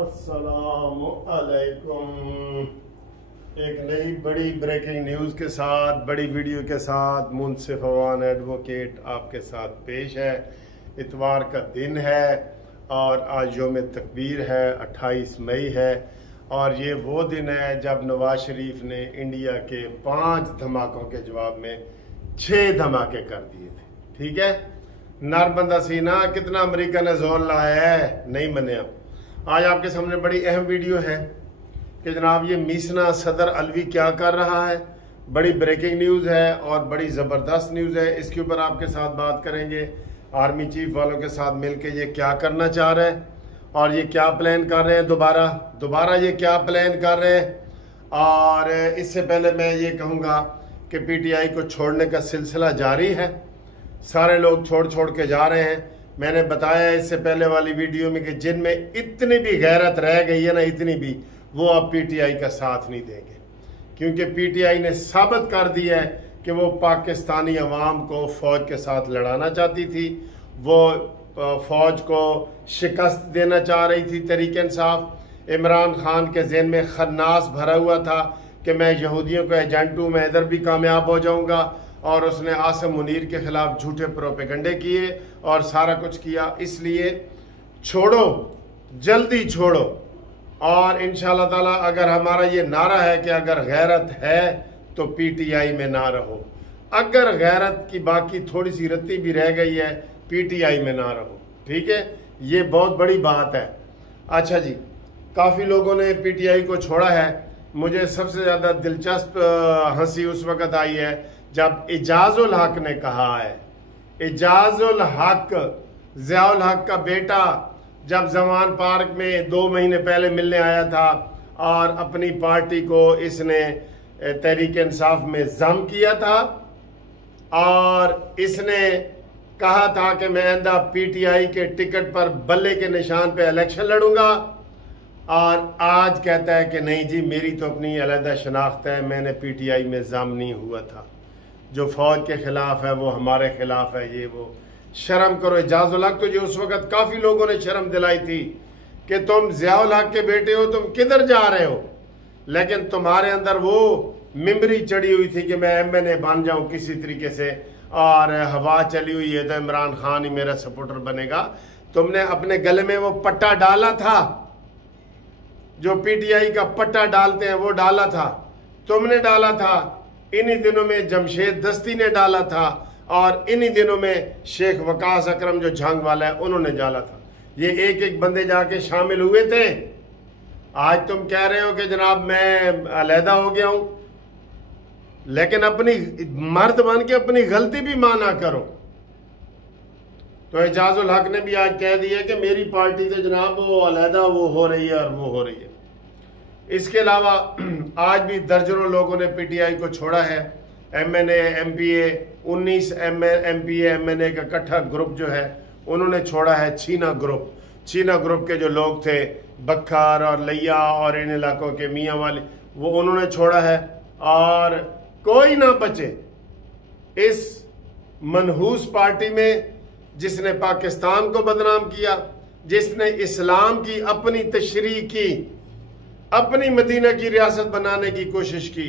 अस्सलामु अलैकुम। एक नई बड़ी ब्रेकिंग न्यूज़ के साथ, बड़ी वीडियो के साथ मुंसिफ अवान एडवोकेट आपके साथ पेश है। इतवार का दिन है और आज यौम तकबीर है, 28 मई है और ये वो दिन है जब नवाज शरीफ ने इंडिया के 5 धमाकों के जवाब में 6 धमाके कर दिए थे। ठीक है, नारबंदा सीना कितना अमेरिका ने जोर लाया है, नहीं मने। आज आपके सामने बड़ी अहम वीडियो है कि जनाब ये मीसना सदर अलवी क्या कर रहा है। बड़ी ब्रेकिंग न्यूज़ है और बड़ी ज़बरदस्त न्यूज़ है। इसके ऊपर आपके साथ बात करेंगे। आर्मी चीफ वालों के साथ मिलके ये क्या करना चाह रहे हैं और ये क्या प्लान कर रहे हैं, दोबारा ये क्या प्लान कर रहे हैं। और इससे पहले मैं ये कहूँगा कि पीटीआई को छोड़ने का सिलसिला जारी है। सारे लोग छोड़ के जा रहे हैं। मैंने बताया इससे पहले वाली वीडियो में कि जिनमें इतनी भी गैरत रह गई है ना, इतनी भी, वो अब पीटीआई का साथ नहीं देंगे, क्योंकि पीटीआई ने साबित कर दिया है कि वो पाकिस्तानी अवाम को फ़ौज के साथ लड़ाना चाहती थी। वो फ़ौज को शिकस्त देना चाह रही थी। तहरीक इंसाफ इमरान खान के ज़हन में खन्नास भरा हुआ था कि मैं यहूदियों का एजेंट हूँ, मैं इधर भी कामयाब हो जाऊँगा। और उसने आसिम मुनीर के खिलाफ झूठे प्रोपेगंडे किए और सारा कुछ किया। इसलिए छोड़ो, जल्दी छोड़ो। और इंशाअल्लाह ताला अगर हमारा ये नारा है कि अगर गैरत है तो पीटीआई में ना रहो, अगर गैरत की बाकी थोड़ी सी रत्ती भी रह गई है, पीटीआई में ना रहो। ठीक है, ये बहुत बड़ी बात है। अच्छा जी, काफ़ी लोगों ने पीटीआई को छोड़ा है। मुझे सबसे ज़्यादा दिलचस्प हंसी उस वक़्त आई है जब एजाजुल हक ने कहा है, एजाजुल हक, ज़ियाउल हक का बेटा, जब जमान पार्क में 2 महीने पहले मिलने आया था और अपनी पार्टी को इसने तहरीक इंसाफ में जम किया था और इसने कहा था कि मैं आइंदा पीटीआई के टिकट पर बल्ले के निशान पे इलेक्शन लड़ूंगा। और आज कहता है कि नहीं जी, मेरी तो अपनी अलहदा शनाख्त है, मैंने पीटीआई में जम नहीं हुआ था, जो फौज के खिलाफ है वो हमारे खिलाफ है। ये वो, शर्म करो। एजाजुल हक तुझे उस वक्त काफी लोगों ने शर्म दिलाई थी कि तुम ज़ियाउल हक के बेटे हो, तुम किधर जा रहे हो, लेकिन तुम्हारे अंदर वो मिम्बरी चढ़ी हुई थी कि मैं एमएनए बन जाऊं किसी तरीके से, और हवा चली हुई है तो इमरान खान ही मेरा सपोर्टर बनेगा। तुमने अपने गले में वो पट्टा डाला था, जो पीटीआई का पट्टा डालते हैं वो डाला था, तुमने डाला था। इन्हीं दिनों में जमशेद दस्ती ने डाला था और इन्हीं दिनों में शेख वकास अकरम जो झांग वाला है उन्होंने डाला था। ये एक एक बंदे जाके शामिल हुए थे। आज तुम कह रहे हो कि जनाब मैं अलहदा हो गया हूं, लेकिन अपनी मर्द बन के अपनी गलती भी माना करो। तो एजाजुल हक ने भी आज कह दिया कि मेरी पार्टी तो जनाब वो अलहदा वो हो रही है और वो हो रही है। इसके अलावा आज भी दर्जनों लोगों ने पीटीआई को छोड़ा है। एमएनए, एमपीए, 19 एमपीए एमएनए का इकट्ठा ग्रुप जो है उन्होंने छोड़ा है। छीना ग्रुप के जो लोग थे, बख्खार और लिया और इन इलाकों के मियाँ वाले, वो उन्होंने छोड़ा है। और कोई ना बचे इस मनहूस पार्टी में जिसने पाकिस्तान को बदनाम किया, जिसने इस्लाम की अपनी तशरीह की, अपनी मदीना की रियासत बनाने की कोशिश की,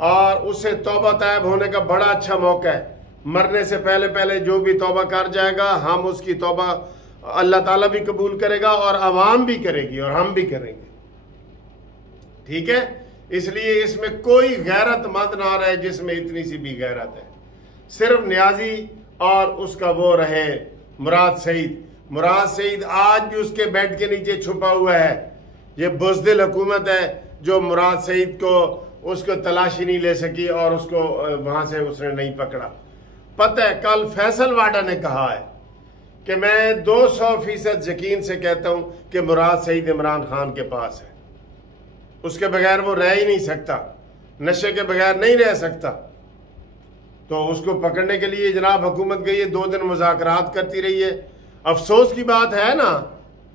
और उसे तौबा तैब होने का बड़ा अच्छा मौका है। मरने से पहले जो भी तौबा कर जाएगा, हम उसकी तौबा अल्लाह ताला भी कबूल करेगा और अवाम भी करेगी और हम भी करेंगे। ठीक है, इसलिए इसमें कोई गैरतमंद ना रहे जिसमें इतनी सी भी गैरत है। सिर्फ न्याजी और उसका वो रहे मुराद सईद आज भी उसके बेड के नीचे छुपा हुआ है। ये बुज़दिल हुकूमत है जो मुराद सईद को उसको तलाशी नहीं ले सकी और उसको वहां से उसने नहीं पकड़ा। पता है, कल फैसल वाडा ने कहा है कि मैं 200% यकीन से कहता हूं कि मुराद सईद इमरान खान के पास है, उसके बगैर वो रह ही नहीं सकता, नशे के बगैर नहीं रह सकता। तो उसको पकड़ने के लिए जनाब हुकूमत गई है, 2 दिन मुज़ाकरात करती रही है। अफसोस की बात है ना,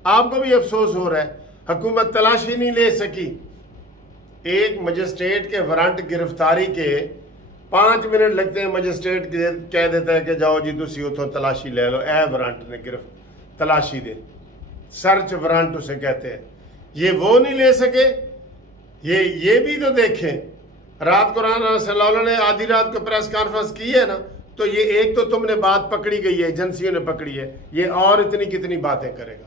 आपको भी अफसोस हो रहा है, हुकूमत तलाशी नहीं ले सकी। एक मजिस्ट्रेट के वारंट गिरफ्तारी के 5 मिनट लगते हैं, मजिस्ट्रेट कह देता है कि जाओ जी तुसी उठो तलाशी ले लो। ए वारंट ने तलाशी दे, सर्च वारंट उसे कहते हैं। ये वो नहीं ले सके, ये भी तो देखें। रात को राना सल्लल्लाहु ने आधी रात को प्रेस कॉन्फ्रेंस की है ना, तो ये एक तो तुमने बात पकड़ी गई है, एजेंसियों ने पकड़ी है, ये और इतनी कितनी बातें करेगा।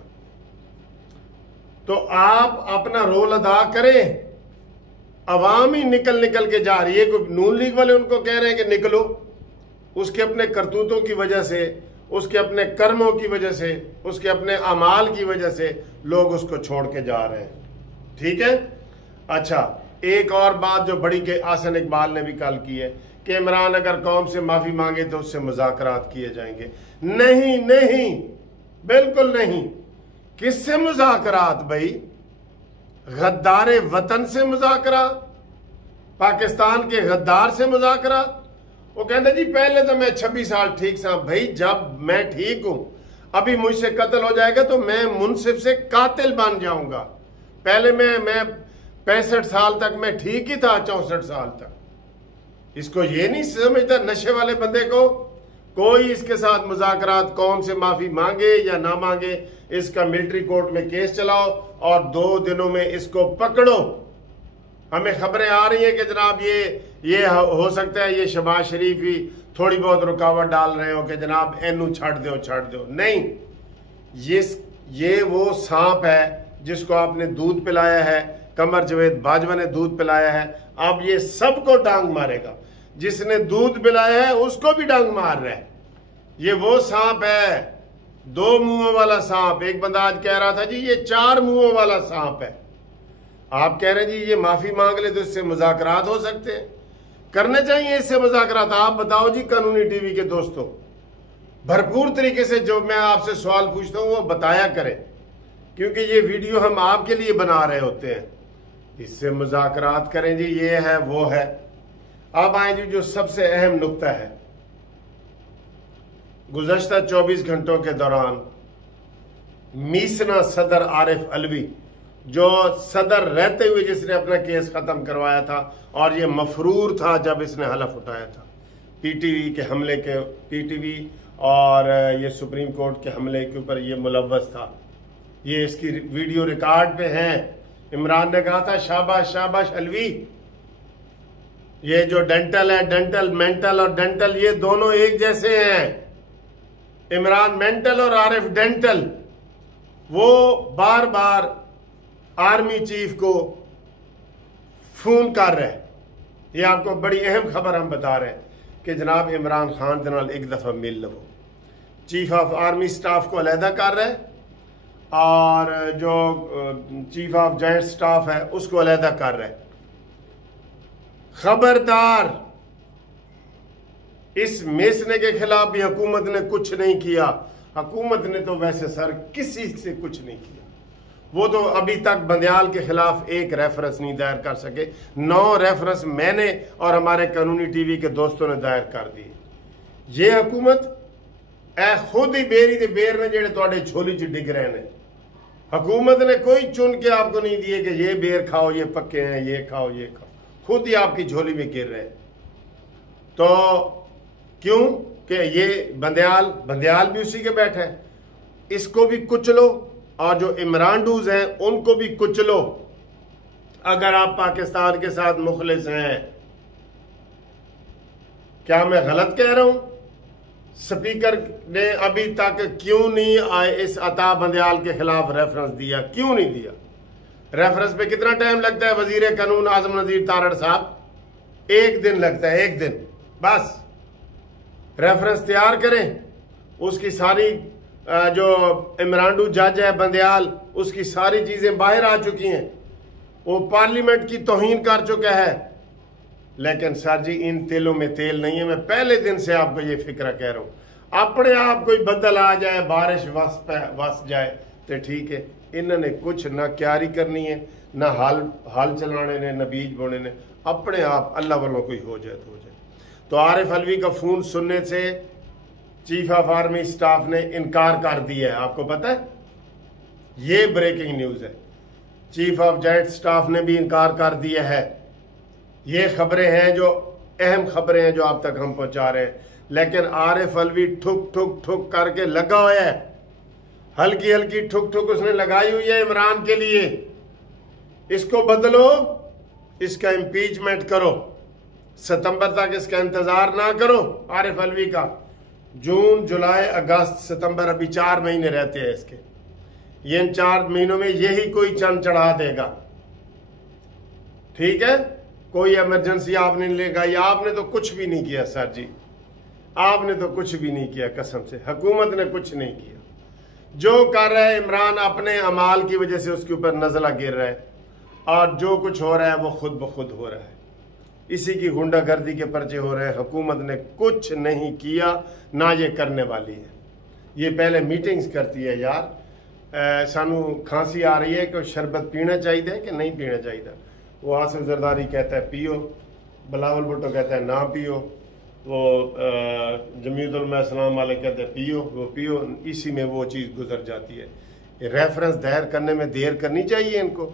तो आप अपना रोल अदा करें। अवाम ही निकल के जा रही है। कोई नून लीग वाले उनको कह रहे हैं कि निकलो, उसके अपने करतूतों की वजह से, उसके अपने कर्मों की वजह से, उसके अपने अमाल की वजह से लोग उसको छोड़ के जा रहे हैं। ठीक है। अच्छा, एक और बात जो बड़ी के आसन इकबाल ने भी कल की है कि इमरान अगर कौम से माफी मांगे तो उससे मुज़ाकरात किए जाएंगे। नहीं नहीं, बिल्कुल नहीं। किससे मुज़ाकरात भाई? गद्दारे वतन से मुज़ाकरात, पाकिस्तान के गद्दार से मुज़ाकरात। वो कहते जी पहले तो मैं 26 साल ठीक था भाई, जब मैं ठीक हूं, अभी मुझसे कत्ल हो जाएगा तो मैं मुनसिफ से कातिल बन जाऊंगा। पहले मैं 65 साल तक मैं ठीक ही था, 64 साल तक। इसको ये नहीं समझता नशे वाले बंदे को, कोई इसके साथ मुज़ाकरात, कौम से माफी मांगे या ना मांगे, इसका मिलिट्री कोर्ट में केस चलाओ और 2 दिनों में इसको पकड़ो। हमें खबरें आ रही हैं कि जनाब ये हो सकता है ये शहबाज शरीफ ही थोड़ी बहुत रुकावट डाल रहे हो कि जनाब एनू छाड़ दो। नहीं, ये वो सांप है जिसको आपने दूध पिलाया है, कमर जवेद बाजवा ने दूध पिलाया है। अब ये सबको डांग मारेगा। जिसने दूध पिलाया है उसको भी डांग मार रहा है। ये वो सांप है, 2 मुंहों वाला सांप। एक बंदा आज कह रहा था जी ये 4 मुंहों वाला सांप है। आप कह रहे हैं जी ये माफी मांग ले तो इससे मुज़ाकरात हो सकते हैं, करने चाहिए इससे मुज़ाकरात। आप बताओ जी कानूनी टीवी के दोस्तों, भरपूर तरीके से जो मैं आपसे सवाल पूछता हूं वो बताया करें, क्योंकि ये वीडियो हम आपके लिए बना रहे होते हैं। इससे मुज़ाकरात करें जी, ये है वो है। अब आए जी जो सबसे अहम नुक्ता है। गुज़श्ता 24 घंटों के दौरान मीसना सदर आरिफ अलवी, जो सदर रहते हुए जिसने अपना केस खत्म करवाया था और ये मफरूर था जब इसने हलफ उठाया था पीटीवी के हमले के, पीटीवी और ये सुप्रीम कोर्ट के हमले के ऊपर ये मुलव्वस था। ये इसकी वीडियो रिकॉर्ड पे है। इमरान ने कहा था शाबाश शाबाश अलवी, ये जो डेंटल है, डेंटल मेंटल और डेंटल ये दोनों एक जैसे हैं। इमरान मेंटल और आरिफ डेंटल। वो बार बार आर्मी चीफ को फोन कर रहे हैं। ये आपको बड़ी अहम खबर हम बता रहे हैं कि जनाब इमरान खान के नाल एक दफा मिल लो। चीफ ऑफ आर्मी स्टाफ को अलहदा कर रहे हैं और जो चीफ ऑफ जॉइंट स्टाफ है उसको अलहदा कर रहे हैं। खबरदार, इस मेसने के खिलाफ भी हुकूमत ने कुछ नहीं किया। हुकूमत ने तो वैसे सर किसी से कुछ नहीं किया। वो तो अभी तक बंदयाल के खिलाफ एक रेफरेंस नहीं दायर कर सके। 9 रेफरेंस मैंने और हमारे कानूनी टीवी के दोस्तों ने दायर कर दिए। ये हुकूमत ए खुद ही बेरी दे बेर ने जेड़े तुहाडे झोली च डिग रहे हैं। हुकूमत ने कोई चुन के आपको नहीं दिए कि ये बेर खाओ, ये पक्के हैं, ये खाओ, ये खाओ। खुद ही आपकी झोली में गिर रहे हैं। तो क्यों कि ये बंदयाल भी उसी के बैठे हैं। इसको भी कुचलो और जो इमरानडूज हैं उनको भी कुचलो अगर आप पाकिस्तान के साथ मुखलिस हैं। क्या मैं गलत कह रहा हूं? स्पीकर ने अभी तक क्यों नहीं आए इस अता बंदयाल के खिलाफ रेफरेंस दिया? क्यों नहीं दिया? रेफरेंस पे कितना टाइम लगता है? वजीर कानून आजम नजीर तारड़ साहब 1 दिन लगता है, 1 दिन बस। रेफरेंस तैयार करें, उसकी सारी जो इमरानडू जज है बंदयाल, उसकी सारी चीजें बाहर आ चुकी हैं। वो पार्लियामेंट की तौहीन कर चुका है। लेकिन सर जी इन तेलों में तेल नहीं है। मैं पहले दिन से आपको ये फिक्र कह रहा हूं। अपने आप कोई बदल आ जाए, बारिश वस जाए तो ठीक है। इन्होंने कुछ ना क्यारी करनी है, ना हाल चलाने ने, ना बीज बोने ने। अपने आप अल्लाह वालों कोई हो जाए तो हो जाए। तो आरिफ अलवी का फोन सुनने से चीफ ऑफ आर्मी स्टाफ ने इनकार कर दिया है। आपको पता है, ये ब्रेकिंग न्यूज है। चीफ ऑफ जॉइंट स्टाफ ने भी इनकार कर दिया है। ये खबरें हैं, जो अहम खबरें हैं जो आप तक हम पहुंचा रहे हैं। लेकिन आरिफ अलवी ठुक ठुक ठुक करके लगा हुआ है। हल्की हल्की ठुक ठुक उसने लगाई हुई है इमरान के लिए। इसको बदलो, इसका इम्पीचमेंट करो। सितंबर तक इसका इंतजार ना करो आरिफ अलवी का। जून, जुलाई, अगस्त, सितंबर, अभी 4 महीने रहते हैं इसके। ये इन 4 महीनों में यही कोई चंद चढ़ा देगा। ठीक है, कोई इमरजेंसी आपने नहीं लगाई। आपने तो कुछ भी नहीं किया सर जी, आपने तो कुछ भी नहीं किया, कसम से हुकूमत ने कुछ नहीं किया। जो कर रहा है इमरान अपने अमाल की वजह से उसके ऊपर नजला गिर रहा है, और जो कुछ हो रहा है वो खुद ब खुद हो रहा है। इसी की गुंडागर्दी के पर्चे हो रहे हैं। हुकूमत ने कुछ नहीं किया, ना ये करने वाली है। ये पहले मीटिंग्स करती है यार। सानू खांसी आ रही है कि शरबत पीना चाहिए कि नहीं पीना चाहिए। वो आसिफ जरदारी कहता है पियो, बिलावल भुट्टो कहता है ना पियो, वो जमीयत उलमा इस्लाम वाले कहते हैं पियो, वो पियो। इसी में वो चीज़ गुजर जाती है। रेफरेंस दायर करने में देर करनी चाहिए इनको।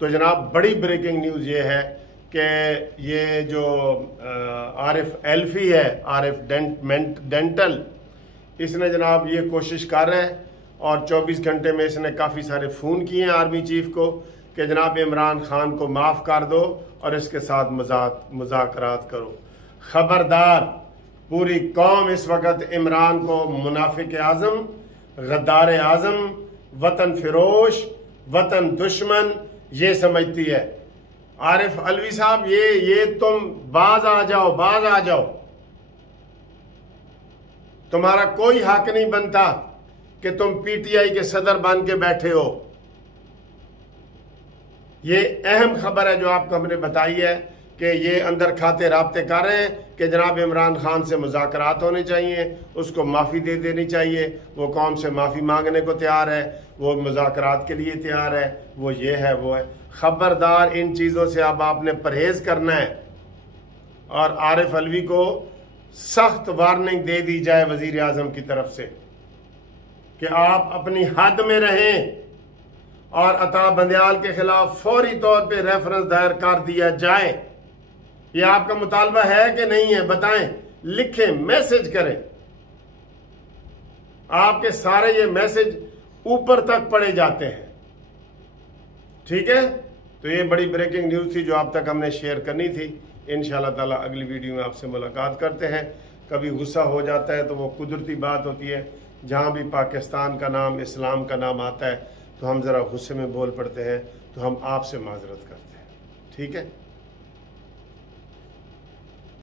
तो जनाब बड़ी ब्रेकिंग न्यूज़ ये है कि ये जो आरिफ एल्फी है, आरिफ डेंटल, इसने जनाब ये कोशिश कर रहा है, और 24 घंटे में इसने काफ़ी सारे फ़ोन किए हैं आर्मी चीफ को कि जनाब इमरान खान को माफ़ कर दो और इसके साथ मुज़ाकरात करो। खबरदार, पूरी कौम इस वक्त इमरान को मुनाफिक आज़म, गद्दार आज़म, वतन फिरोश, वतन दुश्मन ये समझती है। आरिफ अलवी साहब, ये तुम बाज आ जाओ, बाज आ जाओ। तुम्हारा कोई हक नहीं बनता कि तुम पीटीआई के सदर बन के बैठे हो। ये अहम खबर है जो आपको हमने बताई है कि ये अंदर खाते राब्ते कर रहे हैं कि जनाब इमरान खान से मुज़ाकरात होने चाहिए, उसको माफ़ी दे देनी चाहिए। वो कौम से माफ़ी मांगने को तैयार है, वो मुज़ाकरात के लिए तैयार है, वो ये है वो है। खबरदार, इन चीज़ों से अब आपने परहेज़ करना है। और आरिफ अलवी को सख्त वार्निंग दे दी जाए वज़ीर आज़म की तरफ से कि आप अपनी हद में रहें, और अता बंदयाल के खिलाफ फौरी तौर पे रेफरेंस दायर कर दिया जाए। ये आपका मुतालबा है कि नहीं है, बताएं, लिखें, मैसेज करें। आपके सारे ये मैसेज ऊपर तक पड़े जाते हैं। ठीक है, तो ये बड़ी ब्रेकिंग न्यूज़ थी जो आप तक हमने शेयर करनी थी। इंशाअल्लाह ताला अगली वीडियो में आपसे मुलाकात करते हैं। कभी गुस्सा हो जाता है तो वो कुदरती बात होती है। जहाँ भी पाकिस्तान का नाम, इस्लाम का नाम आता है तो हम ज़रा गुस्से में बोल पड़ते हैं, तो हम आपसे माजरत करते हैं। ठीक है।